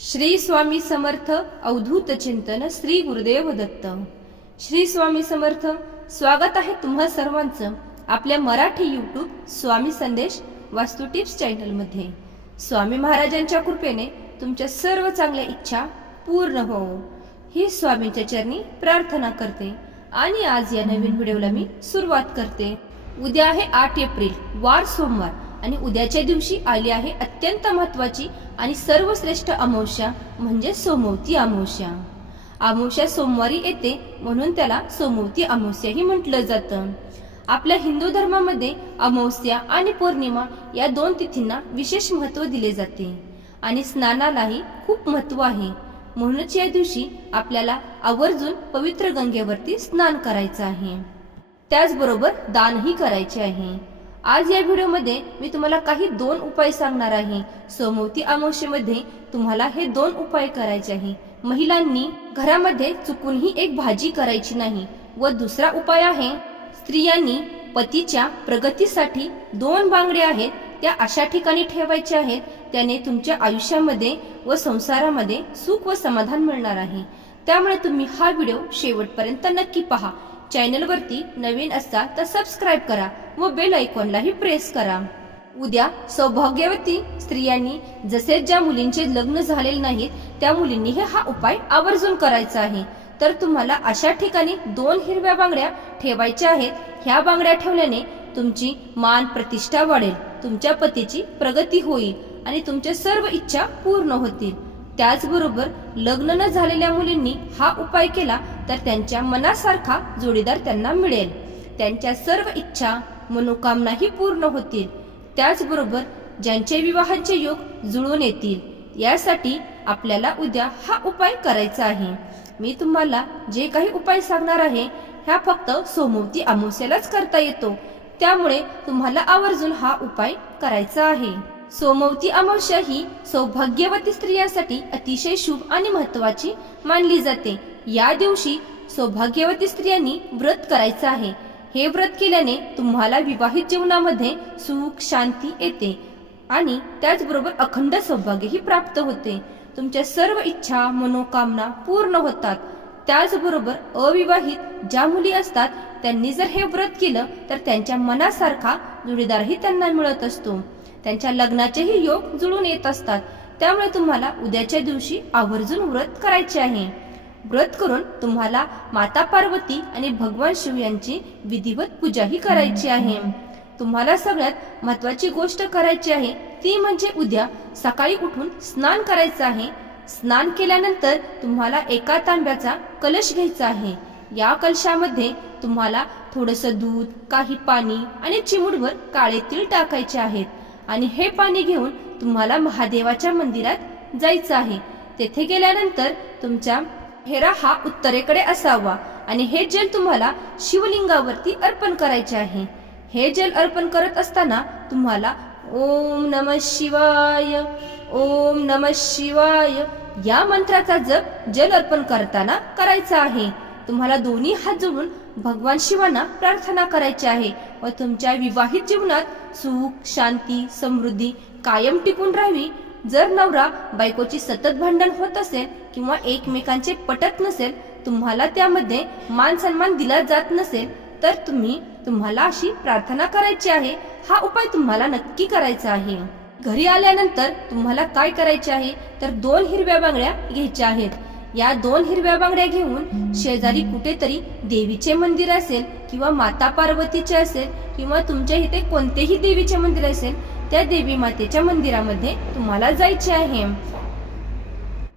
श्री स्वामी समर्थ अवधूत चिंतन श्री गुरुदेव दत्त. श्री स्वामी समर्थ स्वागत आहे तुम्हा सर्वांचं आपल्या मराठी यूट्यूब स्वामी संदेश वास्तू टिप्स चॅनलमध्ये स्वामी महाराजांच्या कृपेने तुमच्या सर्व चांगल्या इच्छा पूर्ण हो. ही स्वामीच्या चरणी प्रार्थना करते आणि आज या नवीन व्हिडिओला मी सुरुवात करते. उद्या आहे आठ एप्रिल वार सोमवार. आणि उद्याच्या दिवशी आली आहे अत्यंत महत्वाची आणि सर्वश्रेष्ठ अमावस्या म्हणजे सोमवती अमावस्या. अमावस्या सोमवारी येते म्हणून त्याला सोमवती अमावस्याही म्हटलं जातं. आपल्या हिंदू धर्मामध्ये अमावस्या आणि पौर्णिमा या दोन तिथींना विशेष महत्त्व दिले जाते. आणि स्नानालाही खूप महत्त्व आहे. म्हणूनच या दिवशी आपल्याला आवर्जून पवित्र गंगेवरती स्नान करायचं आहे. त्याचबरोबर दानही करायचे आहे. आज या व्हिडिओमध्ये मी तुम्हाला काही दोन उपाय सांगणार आहे. सोमवती अमावस्येमध्ये तुम्हाला हे दोन उपाय करायचे आहे. महिलांनी घरामध्ये चुकूनही एक भाजी करायची नाही व दुसरा उपाय आहे स्त्रियांनी पतीच्या प्रगतीसाठी दोन बांगड्या आहेत त्या अशा ठिकाणी ठेवायच्या आहेत त्याने तुमच्या आयुष्यामध्ये व संसारामध्ये सुख व समाधान मिळणार आहे. त्यामुळे तुम्ही हा व्हिडिओ शेवटपर्यंत नक्की पहा. चॅनलवरती नवीन असता तर सबस्क्राईब करा व बेल आयकॉनलाही प्रेस करा. उद्या सौभाग्यवती स्त्रियांनी जसे ज्या मुलींचे लग्न झालेले नाहीत त्या मुलींनी हे हा उपाय आवर्जून करायचा आहे. तर तुम्हाला अशा ठिकाणी दोन हिरव्या बांगड्या ठेवायच्या आहेत. ह्या बांगड्या ठेवल्याने तुमची मान प्रतिष्ठा वाढेल तुमच्या पतीची प्रगती होईल आणि तुमच्या सर्व इच्छा पूर्ण होतील. त्याचबरोबर लग्न न झालेल्या मुलींनी हा उपाय केला तर त्यांच्या मनासारखा जोडीदार त्यांना मिळेल. त्यांच्या सर्व इच्छा मनोकामनाही पूर्ण होतील. त्याचबरोबर ज्यांचे विवाहाचे योग जुळून येतील यासाठी आपल्याला उद्या हा उपाय करायचा आहे. मी तुम्हाला जे काही उपाय सांगणार आहे ह्या फक्त सोमवती अमावस्यालाच करता येतो. त्यामुळे तुम्हाला आवर्जून हा उपाय करायचा आहे. सोमवती अमावस्या ही सौभाग्यवती स्त्रियांसाठी अतिशय शुभ आणि महत्वाची मानली जाते. या दिवशी सौभाग्यवती स्त्रियांनी व्रत करायचं आहे. हे व्रत केल्याने तुम्हाला विवाहित जीवनामध्ये सुख शांती येते आणि त्याचबरोबर अखंड सौभाग्यही प्राप्त होते. तुमच्या सर्व इच्छा मनोकामना पूर्ण होतात. त्याचबरोबर अविवाहित ज्या मुली असतात त्यांनी जर हे व्रत केलं तर त्यांच्या मनासारखा जोडीदारही त्यांना मिळत असतो. त्यांच्या लग्नाचेही योग जुळून येत असतात. त्यामुळे तुम्हाला उद्याच्या दिवशी आवर्जून व्रत करायचे आहे. व्रत करून तुम्हाला माता पार्वती आणि भगवान शिव यांची विधिवत पूजाही करायची आहे. तुम्हाला सगळ्यात महत्वाची गोष्ट करायची आहे ती म्हणजे उद्या सकाळी उठून स्नान करायचं आहे. स्नान केल्यानंतर तुम्हाला एका तांब्याचा कलश घ्यायचा आहे. या कलशामध्ये तुम्हाला थोडस दूध काही पाणी आणि चिमुडवर काळे तीळ टाकायचे आहेत. आणि हे पाणी घेऊन तुम्हाला महादेवाच्या मंदिरात जायचं आहे. तेथे गेल्यानंतर तुमच्या हेरा हा उत्तरेकडे असावा. आणि हे जल तुम्हाला शिवलिंगावरती अर्पण करायचे आहे. हे जल अर्पण करत असताना तुम्हाला ओम नम शिवाय ओम नम शिवाय या मंत्राचा जप जल अर्पण करताना करायचा आहे. तुम्हाला दोन्ही हात जोडून भगवान शिवांना प्रार्थना करायची आहे व तुमच्या विवाहित जीवनात सुख शांती समृद्धी कायम टिकून राहावी जर नवरा बायकोची सतत भांडण होत असेल किंवा एकमेकांचे पटत नसेल तुम्हाला त्यामध्ये मान सन्मान दिला जात नसेल तर तुम्ही तुम्हाला अशी प्रार्थना करायची आहे. हा उपाय तुम्हाला नक्की करायचा आहे. घरी आल्यानंतर तुम्हाला काय करायचे आहे? तर दोन हिरव्या बांगड्या घ्यायच्या आहेत. या दोन हिरव्या बांगड्या घेऊन शेजारी कुठेतरी देवीचे मंदिर असेल किंवा माता पार्वतीचे असेल किंवा तुमच्या इथे कोणतेही देवीचे मंदिर असेल त्या देवी मातेच्या मंदिरामध्ये तुम्हाला जायचे आहे.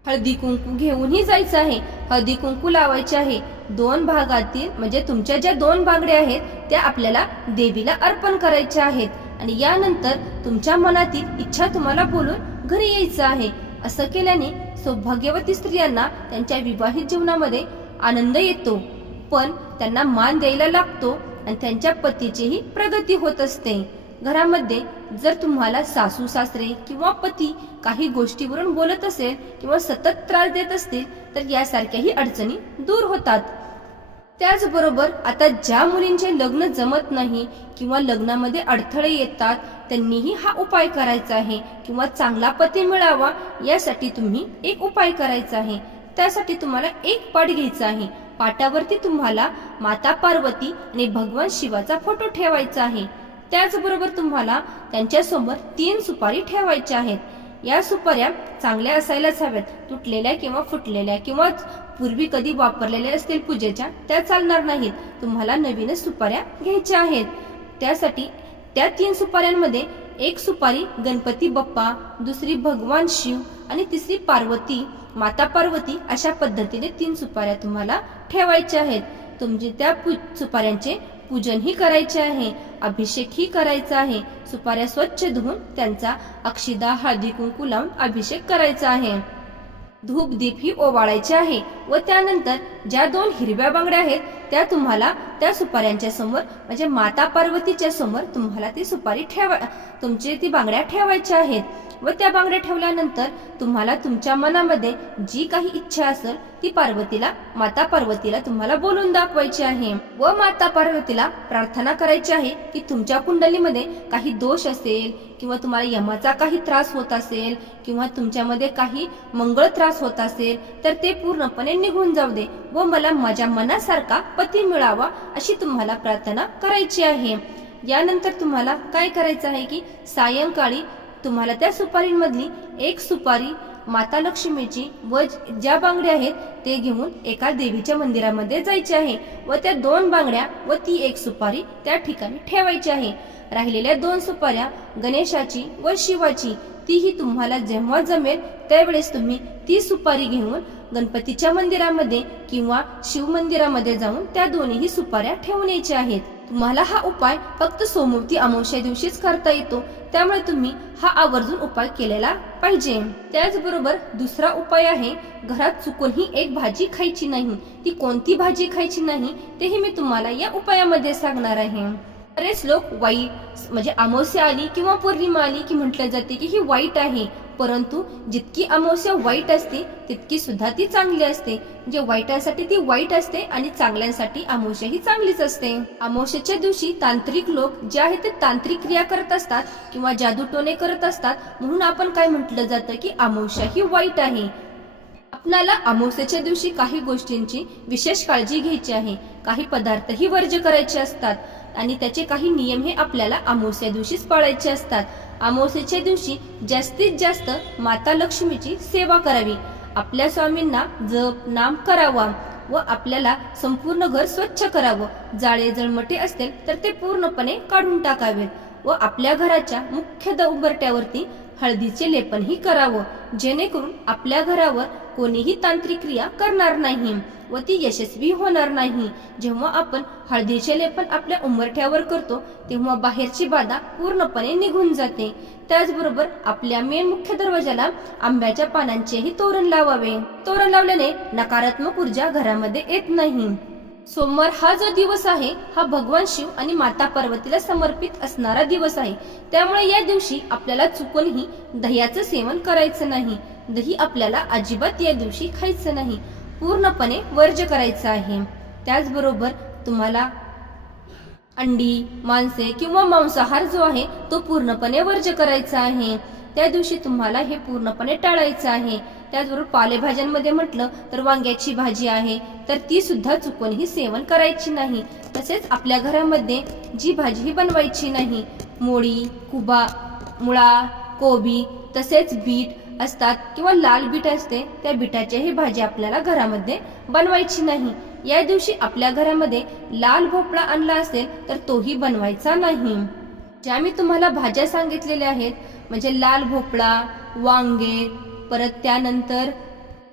हळदी कुंकू घेऊनही जायचं आहे. हळदी कुंकू लावायचे आहे. दोन भागातील म्हणजे तुमच्या ज्या दोन बांगड्या आहेत त्या आपल्याला देवीला अर्पण करायच्या आहेत. आणि यानंतर तुमच्या मनातील इच्छा तुम्हाला बोलून घरी यायचं आहे. असं केल्याने सौभाग्यवती स्त्रियांना त्यांच्या विवाहित जीवनामध्ये आनंद येतो. पण त्यांना मान द्यायला लागतो आणि त्यांच्या पतीचीही प्रगती होत असते. घरामध्ये जर तुम्हाला सासू सासरे किंवा पती काही गोष्टीवरून बोलत असेल किंवा सतत त्रास देत असतील तर यासारख्याही अडचणी दूर होतात. त्याचबरोबर आता ज्या मुलींचे लग्न जमत नाही किंवा लग्नामध्ये अडथळे येतात त्यांनीही हा उपाय करायचा आहे किंवा चांगला पती मिळावा यासाठी तुम्ही एक उपाय करायचा आहे. त्यासाठी तुम्हाला एक पाठ घ्यायचा आहे. पाटावरती तुम्हाला माता पार्वती आणि भगवान शिवाचा फोटो ठेवायचा आहे. त्याचबरोबर तुम्हाला त्यांच्यासमोर तीन सुपारी ठेवायच्या आहेत. या सुपाऱ्या चांगल्या असायलाच हव्यात. तुटलेल्या किंवा फुटलेल्या किंवा पूर्वी कधी वापरलेल्या असतील पूजेच्या त्या चालणार नाहीत. तुम्हाला नवीनच सुपाऱ्या घ्यायच्या आहेत. त्यासाठी त्या तीन सुपाऱ्यांमध्ये एक सुपारी गणपती बाप्पा दुसरी भगवान शिव आणि तिसरी पार्वती माता पार्वती अशा पद्धतीने तीन सुपाऱ्या तुम्हाला ठेवायच्या आहेत. तुमचे त्या सुपाऱ्यांचे पूजनही करायचे आहे. अभिषेकही करायचा आहे. सुपाऱ्या स्वच्छ धुवून त्यांचा अक्षिदा हळदी कुंकू लावून अभिषेक करायचा आहे. धूप दीप ही ओवाळायचे आहे व त्यानंतर ज्या दोन हिरव्या बांगड्या आहेत त्या तुम्हाला त्या सुपाऱ्यांच्या समोर म्हणजे माता पार्वतीच्या समोर तुम्हाला ती सुपारी ठेवा तुमची ती बांगड्या ठेवायच्या आहेत. व त्या बांगड्या ठेवल्यानंतर तुम्हाला तुमच्या मनामध्ये जी काही इच्छा असेल ती पार्वतीला माता पार्वतीला तुम्हाला बोलून दाखवायची आहे व माता पार्वतीला प्रार्थना करायची आहे की तुमच्या कुंडलीमध्ये काही दोष असेल किंवा तुम्हाला यमाचा काही त्रास होत असेल किंवा तुमच्यामध्ये काही मंगळ त्रास होत असेल तर ते पूर्णपणे निघून जाऊ दे व मला माझ्या मनासारखा पती मिळावा अशी तुम्हाला प्रार्थना करायची आहे. यानंतर तुम्हाला काय करायचं आहे की सायंकाळी तुम्हाला त्या सुपारींमधली एक सुपारी माता लक्ष्मीची व ज्या बांगड्या आहेत ते घेऊन एका देवीच्या मंदिरामध्ये जायचे आहे व त्या दोन बांगड्या व ती एक सुपारी त्या ठिकाणी ठेवायची आहे. राहिलेल्या दोन सुपाऱ्या गणेशाची व शिवाची तीही तुम्हाला जेव्हा जमेल त्यावेळेस तुम्ही ती सुपारी घेऊन गणपतीच्या मंदिरामध्ये किंवा शिव मंदिरामध्ये जाऊन त्या दोन्हीही सुपाऱ्या ठेवून यायच्या आहेत. तुम्हाला हा उपाय फक्त सोमवती अमावस्या दिवशीच करता येतो. त्यामुळे तुम्ही हा आवर्जून उपाय केलेला पाहिजे. त्याचबरोबर दुसरा उपाय आहे घरात चुकूनही एक भाजी खायची नाही. ती कोणती भाजी खायची नाही तेही मी तुम्हाला या उपायामध्ये सांगणार आहे. बरेच लोक वाईट म्हणजे अमावस्या आली किंवा पौर्णिमा आली की म्हटलं जाते की ही वाईट आहे. परंतु जितकी अमावस्या वाईट असते तितकी सुद्धा ती चांगली असते. म्हणजे वाईटांसाठी ती वाईट असते आणि चांगल्यांसाठी अमावस्या ही चांगलीच असते. अमावस्याच्या दिवशी तांत्रिक लोक जे आहे ते तांत्रिक क्रिया करत असतात किंवा जादूटोणे करत असतात. म्हणून आपण काय म्हटलं जातं की अमावस्या ही वाईट आहे. आपणाला अमावस्याच्या दिवशी काही गोष्टींची विशेष काळजी घ्यायची आहे. काही पदार्थही वर्ज्य करायचे असतात आणि त्याचे काही नियम हे आपल्याला अमावस्या दिवशीच पाळायचे असतात. अमावस्येच्या दिवशी जास्तीत जास्त माता लक्ष्मीची सेवा करावी. आपल्या स्वामींना जप नाम करावा व आपल्याला संपूर्ण घर स्वच्छ करावं. जाळे जळमटे असतील तर ते पूर्णपणे काढून टाकावेत व आपल्या घराच्या मुख्य उंबरट्यावरती हळदीचे लेपनही करावं जेणेकरून आपल्या घरावर कोणीही तांत्रिक क्रिया करणार नाही व ती यशस्वी होणार नाही. जेव्हा आपण हळदीचे लेपन आपल्या उंबरठ्यावर करतो तेव्हा बाहेरची बाधा पूर्णपणे निघून जाते. त्याचबरोबर आपल्या मेन मुख्य दरवाजाला आंब्याच्या पानांचेही तोरण लावावे. तोरण लावल्याने नकारात्मक ऊर्जा घरामध्ये येत नाही. सोमवार हा जो दिवस आहे हा भगवान शिव आणि माता पार्वतीला समर्पित असणारा दिवस आहे. त्यामुळे या दिवशी आपल्याला चुकूनही दह्याचं सेवन करायचं नाही. दही आपल्याला अजिबात या दिवशी खायचं नाही. पूर्णपणे वर्ज करायचं आहे. त्याचबरोबर तुम्हाला अंडी मांसे किंवा मांसाहार जो आहे तो पूर्णपणे वर्ज करायचा आहे. त्या दिवशी तुम्हाला हे पूर्णपणे टाळायचं आहे. त्याचबरोबर पालेभाज्यांमध्ये म्हटलं तर वांग्याची भाजी आहे तर ती सुद्धा चुकूनही सेवन करायची नाही. तसेच आपल्या घरामध्ये जी भाजी ही बनवायची नाही मोळी कुबा मुळा कोबी तसेच बीट असतात किंवा लाल बीट असते त्या बिटाच्याही भाजी आपल्याला घरामध्ये बनवायची नाही. या दिवशी आपल्या घरामध्ये लाल भोपळा आणला असेल तर तोही बनवायचा नाही. ज्या मी तुम्हाला भाज्या सांगितलेल्या आहेत म्हणजे लाल भोपळा वांगे परत त्यानंतर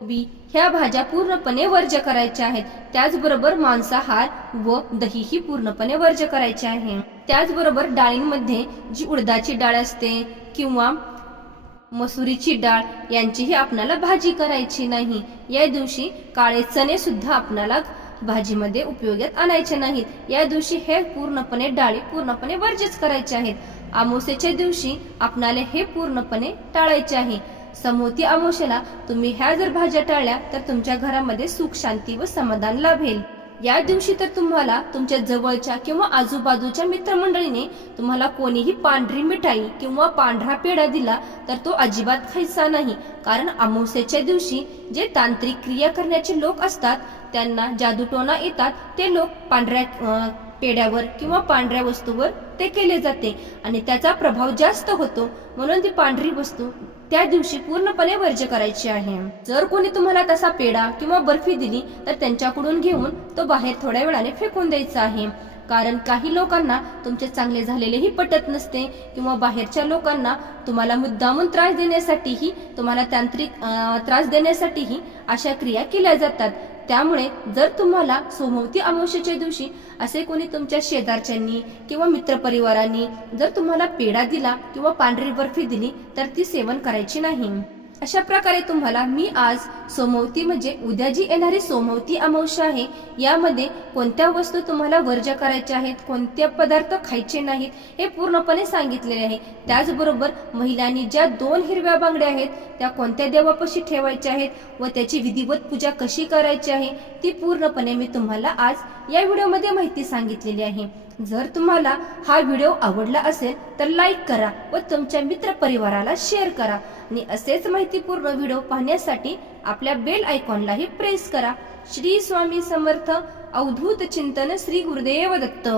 कोबी ह्या भाज्या पूर्णपणे वर्ज्य करायच्या आहेत. त्याचबरोबर मांसाहार व दहीही पूर्णपणे वर्ज्य करायचे आहे. त्याचबरोबर डाळींमध्ये जी उडदाची डाळ असते किंवा मसुरीची डाळ यांचीही आपणाला भाजी करायची नाही. या दिवशी काळे चणे सुद्धा आपणाला भाजीमध्ये उपयोगात आणायचे नाहीत. या दिवशी हे पूर्णपणे डाळी पूर्णपणे वर्जित करायचे आहेत. आमोसेच्या दिवशी आपणाला हे पूर्णपणे टाळायचे आहे. समोती अमावशेला तुम्ही ह्या जर भाज्या टाळल्या तर तुमच्या घरामध्ये सुख शांती व समाधान लाभेल. या दिवशी तर तुम्हाला तुमच्या जवळच्या किंवा आजूबाजूच्या मित्रमंडळीने तुम्हाला कोणीही पांढरी मिठाई किंवा पांढरा पेढा दिला तर तो अजिबात खायचा नाही. कारण अमावस्याच्या दिवशी जे तांत्रिक क्रिया करण्याचे लोक असतात त्यांना जादूटोना येतात. ते लोक पांढऱ्या पेड्यावर पेढ्यावर किंवा पांढऱ्या वस्तूवर ते केले जाते आणि त्याचा प्रभाव जास्त होतो. म्हणून ती पांढरी वस्तू त्या दिवशी पूर्णपणे वर्ज्य करायची आहे. जर कोणी तुम्हाला तसा पेढा किंवा बर्फी दिली तर त्यांच्याकडून घेऊन तो बाहेर थोड्या वेळाने फेकून द्यायचा आहे. कारण काही लोकांना तुमचे चांगले झालेलेही पटत नसते किंवा बाहेरच्या लोकांना तुम्हाला मुद्दामून त्रास देण्यासाठीही तुम्हाला तांत्रिक त्रास देण्यासाठीही अशा क्रिया केल्या जातात. त्यामुळे जर तुम्हाला सोमवती अमावस्येच्या दिवशी असे कोणी तुमच्या शेजारच्यांनी किंवा मित्रपरिवारांनी जर तुम्हाला पेढा दिला किंवा पांढरी बर्फी दिली तर ती सेवन करायची नाही. अशा प्रकारे तुम्हाला मी आज सोमवती म्हणजे उद्या जी येणारी सोमवती अमावस्या आहे यामध्ये कोणत्या वस्तू तुम्हाला वर्ज्य करायच्या आहेत कोणते पदार्थ खायचे नाहीत हे पूर्णपणे सांगितलेले आहे. त्याचबरोबर महिलांनी ज्या दोन हिरव्या बांगड्या आहेत त्या कोणत्या देवापाशी ठेवायच्या आहेत व त्याची विधिवत पूजा कशी करायची आहे ती पूर्णपणे मी तुम्हाला आज या व्हिडिओमध्ये माहिती सांगितलेली आहे. जर तुम्हाला हा व्हिडिओ आवडला असेल तर लाईक करा व तुमच्या मित्र परिवाराला शेअर करा. आणि असेच माहितीपूर्ण व्हिडिओ पाहण्यासाठी आपल्या बेल आयकॉनलाही प्रेस करा. श्री स्वामी समर्थ अवधूत चिंतन श्री गुरुदेव दत्त.